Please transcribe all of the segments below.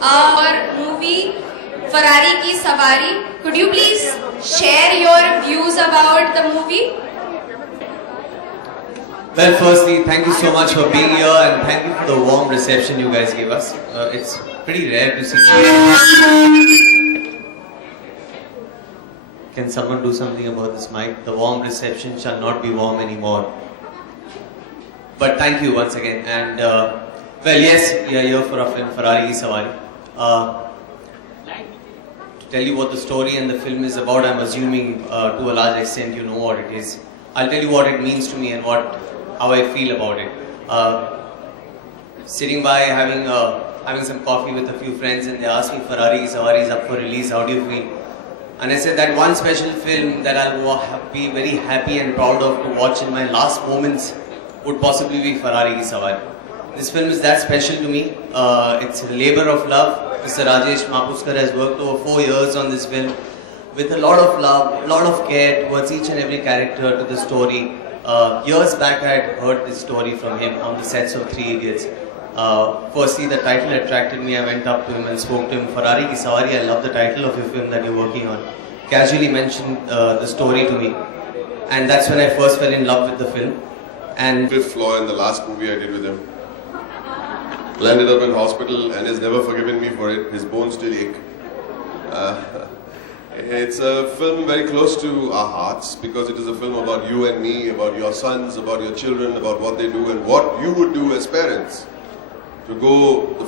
Our movie Ferrari Ki Sawari. Could you please share your views about the movie? Well, firstly, thank you so much for being here and thank you for the warm reception you guys gave us. It's pretty rare to see. Can someone do something about this mic? The warm reception shall not be warm anymore. But thank you once again. And well, yes, we are here for our film Ferrari Ki Sawari. To tell you what the story and the film is about, I'm assuming to a large extent you know what it is. I'll tell you what it means to me and how I feel about it. Sitting by having some coffee with a few friends and they asked me Ferrari Ki Sawari is up for release, how do you feel? And I said that one special film that I'll be very happy and proud of to watch in my last moments would possibly be Ferrari Ki Sawari. This film is that special to me. It's a labor of love. Mr. Rajesh Mapuskar has worked over 4 years on this film with a lot of love, a lot of care towards each and every character to the story. Years back I had heard this story from him on the sets of Three Idiots. Firstly, the title attracted me. I went up to him and spoke to him. Ferrari Ki Sawari, I love the title of your film that you're working on. Casually mentioned the story to me. And that's when I first fell in love with the film. And fifth flaw in the last movie I did with him. Landed up in hospital and has never forgiven me for it. His bones still ache. It's a film very close to our hearts because it is a film about you and me, about your sons, about your children, about what they do and what you would do as parents. To go the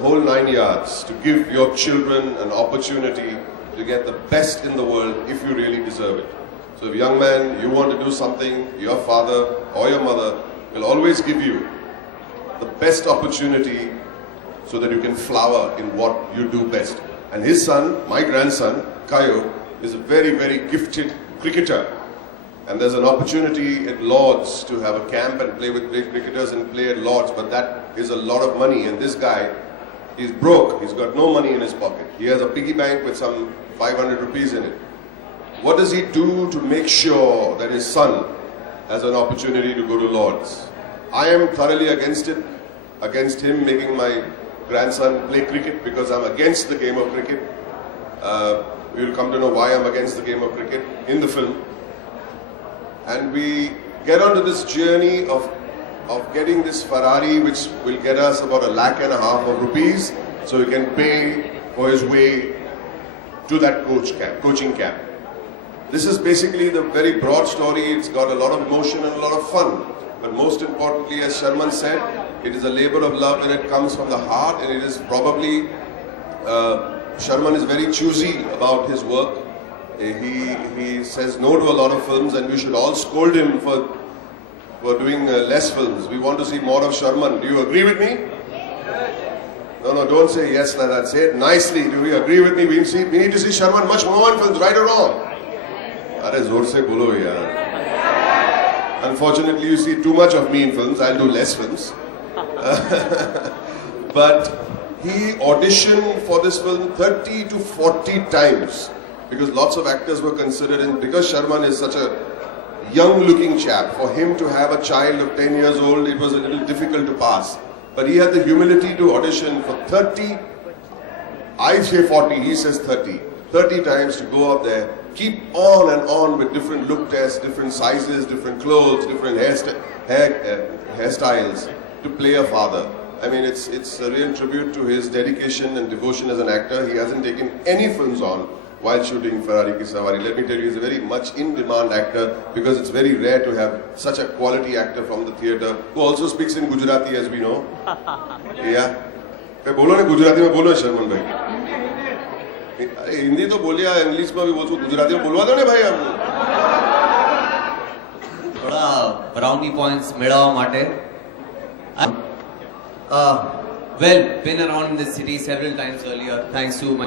whole 9 yards, to give your children an opportunity to get the best in the world if you really deserve it. So if young man, you want to do something, your father or your mother will always give you the best opportunity so that you can flower in what you do best. And his son, my grandson, Kayo, is a very, very gifted cricketer. And there's an opportunity at Lord's to have a camp and play with great cricketers and play at Lord's, but that is a lot of money. And this guy, he's broke, he's got no money in his pocket. He has a piggy bank with some 500 rupees in it. What does he do to make sure that his son has an opportunity to go to Lord's? I am thoroughly against it, against him making my grandson play cricket because I'm against the game of cricket. You'll come to know why I'm against the game of cricket in the film. And we get onto this journey of getting this Ferrari, which will get us about 1.5 lakh of rupees, so we can pay for his way to that coaching camp. This is basically the very broad story. It's got a lot of emotion and a lot of fun. But most importantly, as Sharman said, it is a labor of love and it comes from the heart, and it is probably, Sharman is very choosy about his work. He says no to a lot of films and we should all scold him for doing less films. We want to see more of Sharman. Do you agree with me? No, don't say yes like that. Say it nicely. Do you agree with me? We need to see Sharman much more in films, right or wrong? Are zor se bolo yaar. Unfortunately, you see too much of me in films. I'll do less films. But he auditioned for this film 30 to 40 times because lots of actors were considered, and because Sharman is such a young looking chap, for him to have a child of 10 years old, it was a little difficult to pass. But he had the humility to audition for 30, I say 40, he says 30 times to go up there, keep on and on with different look tests, different sizes, different clothes, different hairstyles to play a father. I mean, it's a real tribute to his dedication and devotion as an actor. He hasn't taken any films on while shooting Ferrari Ki Sawari. Let me tell you, he's a very much in-demand actor because it's very rare to have such a quality actor from the theatre who also speaks in Gujarati, as we know. Yeah. बोलो ना गुजराती में बोलो शर्मन भाई. हिंदी तो बोलिया, English में भी बोलो, गुजराती में बोलवा दो ना भाई हमको. थोड़ा brownie points मेड़ावा माटे. Well, been around in this city several times earlier, thanks to my